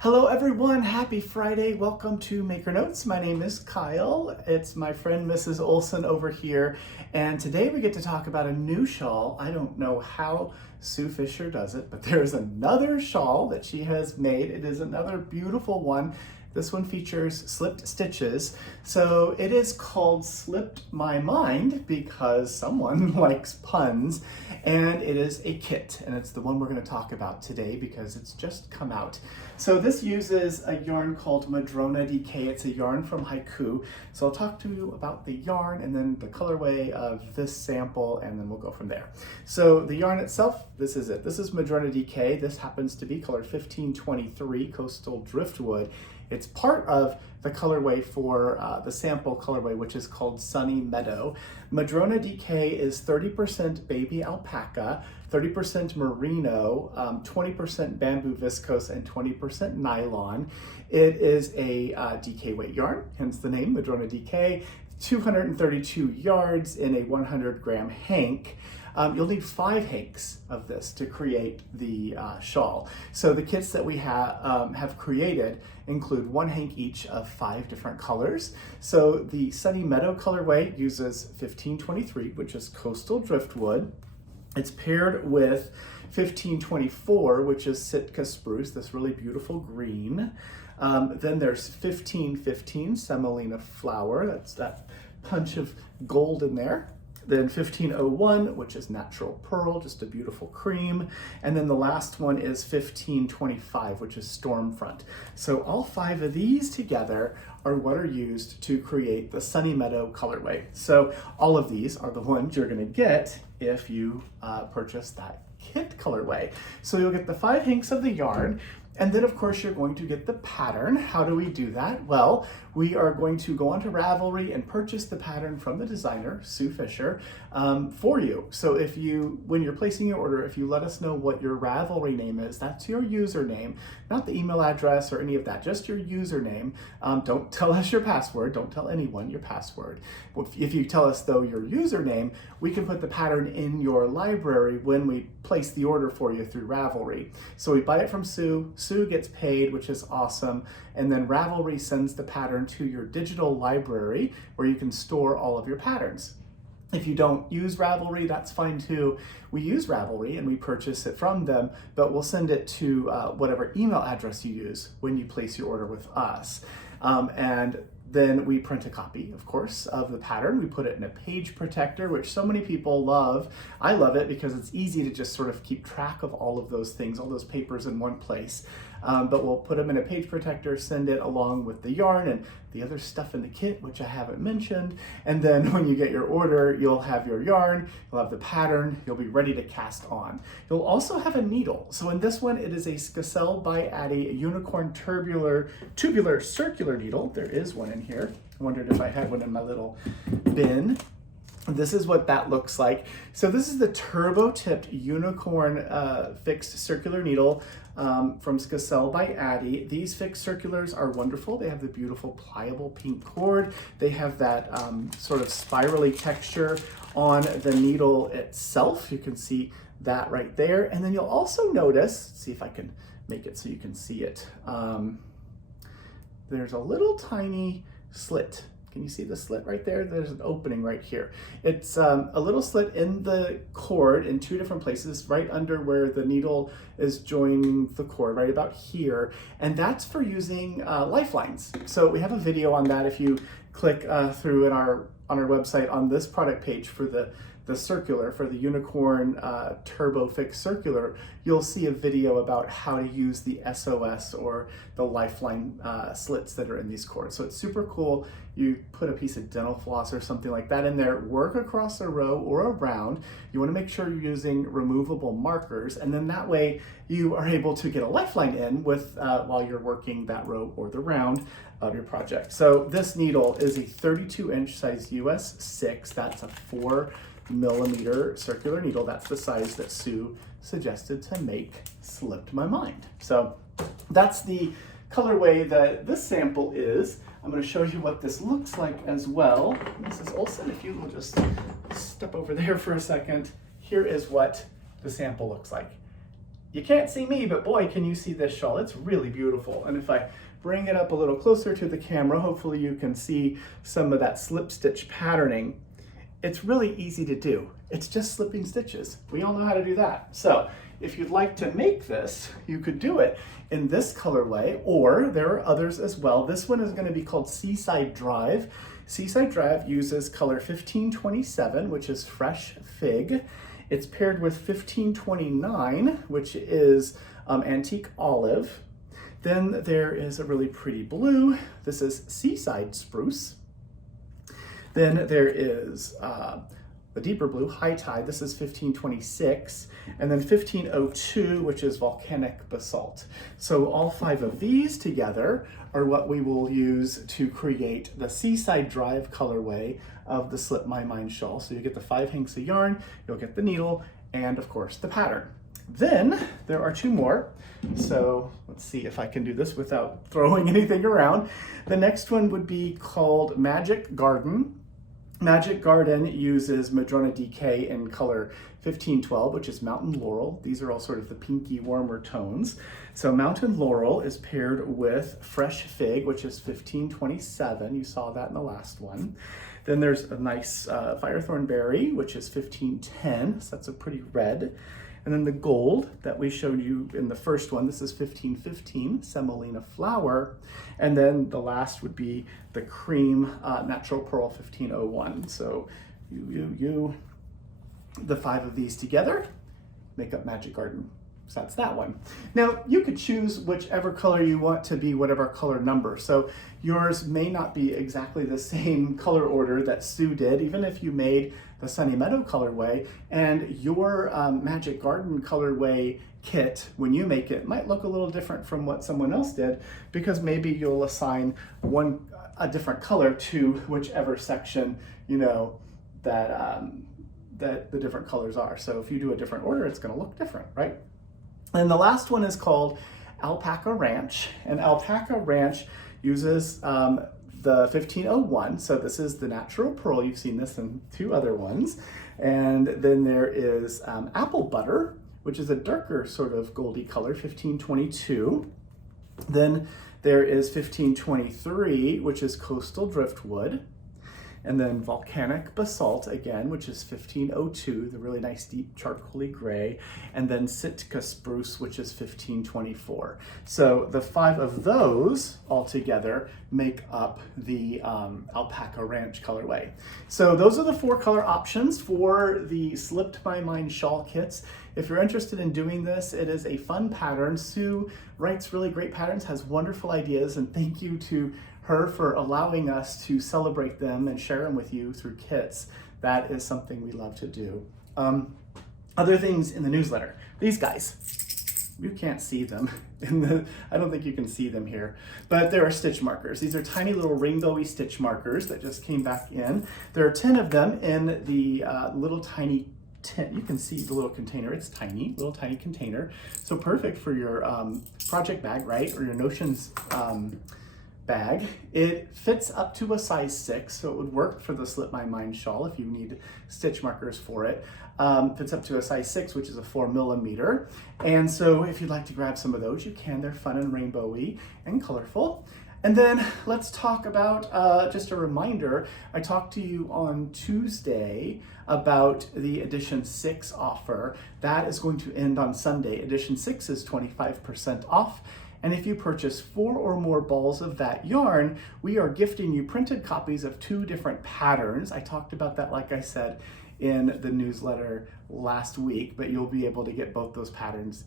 Hello everyone, happy Friday. Welcome to Maker Notes. My name is Kyle. It's my friend Mrs. Olson over here. And today we get to talk about a new shawl. I don't know how Sue Fisher does it, but there's another shawl that she has made. It is another beautiful one. This one features slipped stitches. So it is called Slipped My Mind because someone likes puns, and it is a kit, and it's the one we're going to talk about today because it's just come out. So this uses a yarn called Madrona DK. It's a yarn from Haiku. So I'll talk to you about the yarn and then the colorway of this sample, and then we'll go from there. So the yarn itself, this is it. This is Madrona DK. This happens to be color 1523 Coastal Driftwood. It's part of the colorway for the sample colorway, which is called Sunny Meadow. Madrona DK is 30% baby alpaca, 30% merino, 20% bamboo viscose, and 20% nylon. It is a DK weight yarn, hence the name Madrona DK. 232 yards in a 100-gram hank. You'll need 5 hanks of this to create the shawl. So the kits that we have created include 1 hank each of 5 different colors. So the Sunny Meadow colorway uses 1523, which is coastal driftwood. It's paired with 1524, which is Sitka spruce, this really beautiful green. Then there's 1515 semolina flower, that's that punch of gold in there. Then 1501, which is natural pearl, just a beautiful cream. And then the last one is 1525, which is Stormfront. So all 5 of these together are what are used to create the Sunny Meadow colorway. So all of these are the ones you're gonna get if you purchase that kit colorway. So you'll get the 5 hanks of the yarn, and then of course you're going to get the pattern. How do we do that? Well, we are going to go onto Ravelry and purchase the pattern from the designer, Sue Fisher, for you. So when you're placing your order, if you let us know what your Ravelry name is, that's your username, not the email address or any of that, just your username. Don't tell us your password, don't tell anyone your password. If you tell us though your username, we can put the pattern in your library when we place the order for you through Ravelry. So we buy it from Sue, Sue gets paid, which is awesome, and then Ravelry sends the pattern to your digital library where you can store all of your patterns. If you don't use Ravelry, that's fine too. We use Ravelry and we purchase it from them, but we'll send it to whatever email address you use when you place your order with us. And then we print a copy, of course, of the pattern. We put it in a page protector, which so many people love. I love it because it's easy to just sort of keep track of all of those things, all those papers in one place. But we'll put them in a page protector, send it along with the yarn and the other stuff in the kit, which I haven't mentioned. And then when you get your order, you'll have your yarn, you'll have the pattern, you'll be ready to cast on. You'll also have a needle. So in this one, it is a Shawl by Addie, a unicorn tubular circular needle. There is one in here. I wondered if I had one in my little bin. This is what that looks like. So this is the turbo-tipped unicorn fixed circular needle from Shawl by Addie. These fixed circulars are wonderful. They have the beautiful pliable pink cord. They have that sort of spirally texture on the needle itself. You can see that right there. And then you'll also notice, see if I can make it so you can see it. There's a little tiny slit. Can you see the slit right there? There's an opening right here. It's a little slit in the cord in 2 different places, right under where the needle is joining the cord, right about here. And that's for using lifelines. So we have a video on that. If you click through on our website on this product page for the circular, for the unicorn turbo fixed circular, you'll see a video about how to use the SOS or the lifeline slits that are in these cords. So it's super cool. You put a piece of dental floss or something like that in there, work across a row or a round. You want to make sure you're using removable markers, and then that way you are able to get a lifeline in with while you're working that row or the round of your project. So this needle is a 32-inch size US 6. That's a 4mm circular needle. That's the size that Sue suggested to make Slipped My Mind. So that's the colorway that this sample is. I'm going to show you what this looks like as well. Mrs. Olson, if you will just step over there for a second. Here is what the sample looks like. you can't see me, but boy, can you see this shawl. It's really beautiful. And if I bring it up a little closer to the camera, hopefully you can see some of that slip stitch patterning. It's really easy to do. It's just slipping stitches. We all know how to do that. So if you'd like to make this, you could do it in this colorway, or there are others as well. This one is going to be called Seaside Drive. Seaside Drive uses color 1527, which is fresh fig. It's paired with 1529, which is antique olive. Then there is a really pretty blue. This is Seaside Spruce. Then there is the deeper blue, High Tide. This is 1526. And then 1502, which is Volcanic Basalt. So all 5 of these together are what we will use to create the Seaside Drive colorway of the Slip My Mind shawl. So you get the 5 hanks of yarn, you'll get the needle, and of course the pattern. Then there are 2 more. So let's see if I can do this without throwing anything around. The next one would be called Magic Garden. Magic Garden uses Madrona DK in color 1512, which is Mountain Laurel. These are all sort of the pinky, warmer tones. So Mountain Laurel is paired with Fresh Fig, which is 1527. You saw that in the last one. Then there's a nice Firethorn Berry, which is 1510. So that's a pretty red. And then the gold that we showed you in the first one, this is 1515, Semolina Flower. And then the last would be the cream Natural Pearl 1501. So the 5 of these together make up Magic Garden. So that's that one. Now you could choose whichever color you want to be whatever color number. So yours may not be exactly the same color order that Sue did, even if you made the Sunny Meadow colorway, and your Magic Garden colorway kit, when you make it, might look a little different from what someone else did, because maybe you'll assign a different color to whichever section, you know, that the different colors are. So if you do a different order, it's going to look different, right? And the last one is called Alpaca Ranch, and Alpaca Ranch uses the 1501. So this is the Natural Pearl. You've seen this in 2 other ones. And then there is Apple Butter, which is a darker sort of goldy color, 1522. Then there is 1523, which is Coastal Driftwood. And then Volcanic Basalt again, which is 1502, the really nice deep charcoaly gray. And then Sitka Spruce, which is 1524. So the 5 of those all together make up the Alpaca Ranch colorway. So those are the 4 color options for the Slipped My Mind shawl kits. If you're interested in doing this, it is a fun pattern. Sue writes really great patterns, has wonderful ideas, and thank you to her for allowing us to celebrate them and share them with you through kits. That is something we love to do. Other things in the newsletter. These guys, you can't see them. I don't think you can see them here, but there are stitch markers. These are tiny little rainbowy stitch markers that just came back in. There are 10 of them in the little tiny tin. You can see the little container. It's tiny, little tiny container. So perfect for your project bag, right? Or your Notions bag. It fits up to a size 6, so it would work for the Slip My Mind shawl if you need stitch markers for it. Fits up to a size 6, which is a 4mm. And so if you'd like to grab some of those, you can. They're fun and rainbowy and colorful. And then let's talk about, just a reminder, I talked to you on Tuesday about the Edition 6 offer. That is going to end on Sunday. Edition 6 is 25% off. And if you purchase 4 or more balls of that yarn, we are gifting you printed copies of 2 different patterns. I talked about that, like I said, in the newsletter last week, but you'll be able to get both those patterns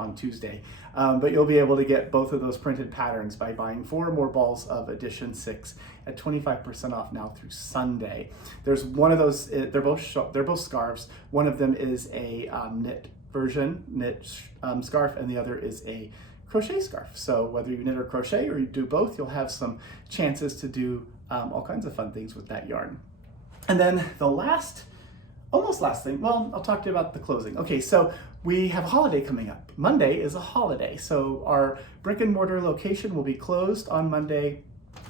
on Tuesday. But you'll be able to get both of those printed patterns by buying 4 or more balls of Edition 6 at 25% off now through Sunday. There's one of those, they're both scarves. One of them is a knit scarf, and the other is a crochet scarf. So whether you knit or crochet or you do both, you'll have some chances to do all kinds of fun things with that yarn. And then the almost last thing, well, I'll talk to you about the closing. Okay, so we have a holiday coming up. Monday is a holiday, so our brick and mortar location will be closed on Monday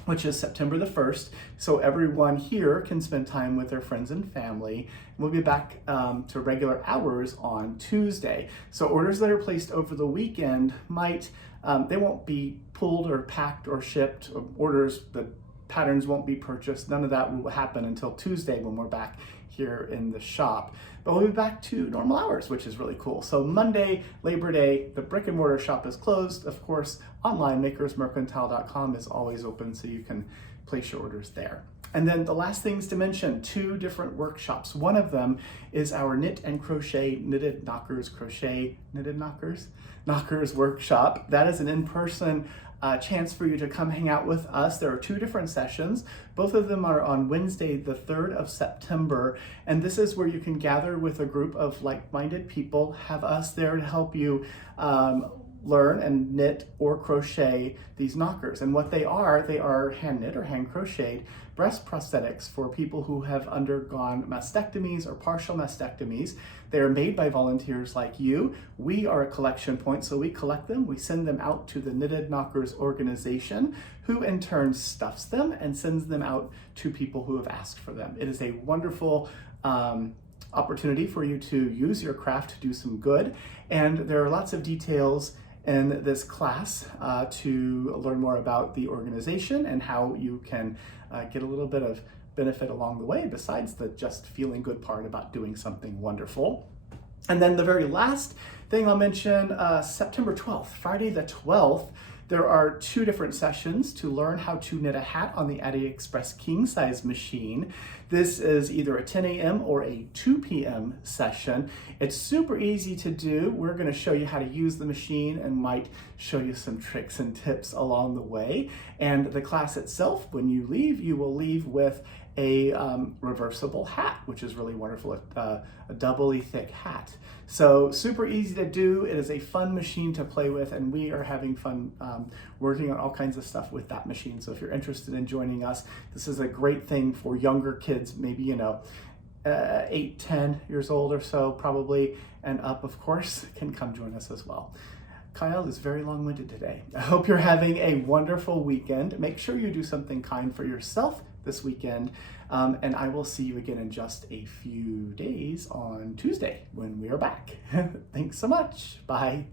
which is September the 1st. So everyone here can spend time with their friends and family. We'll be back to regular hours on Tuesday. So orders that are placed over the weekend they won't be pulled or packed or shipped. The patterns won't be purchased. None of that will happen until Tuesday when we're back here in the shop. But we'll be back to normal hours, which is really cool. So Monday, Labor Day, the brick and mortar shop is closed. Of course, online, makersmercantile.com is always open, so you can place your orders there. And then the last things to mention, 2 different workshops. One of them is our knit and crochet knitted knockers workshop. That is an in-person chance for you to come hang out with us. There are 2 different sessions. Both of them are on Wednesday, the 3rd of September. And this is where you can gather with a group of like-minded people, have us there to help you learn and knit or crochet these knockers. And what they are hand knit or hand crocheted breast prosthetics for people who have undergone mastectomies or partial mastectomies. They are made by volunteers like you. We are a collection point, so we collect them, we send them out to the Knitted Knockers organization, who in turn stuffs them and sends them out to people who have asked for them. It is a wonderful opportunity for you to use your craft to do some good. And there are lots of details in this class to learn more about the organization and how you can get a little bit of benefit along the way besides the just feeling good part about doing something wonderful. And then the very last thing I'll mention, September 12th, Friday the 12th, there are 2 different sessions to learn how to knit a hat on the AliExpress king size machine. This is either a 10 a.m. or a 2 p.m. session. It's super easy to do. We're going to show you how to use the machine and might show you some tricks and tips along the way. And the class itself, when you leave, you will leave with a reversible hat, which is really wonderful, a doubly thick hat. So super easy to do. It is a fun machine to play with, and we are having fun working on all kinds of stuff with that machine. So if you're interested in joining us, this is a great thing for younger kids, maybe 8, 10 years old or so probably, and up, of course, can come join us as well. Kyle is very long-winded today. I hope you're having a wonderful weekend. Make sure you do something kind for yourself this weekend, and I will see you again in just a few days on Tuesday when we are back. Thanks so much. Bye.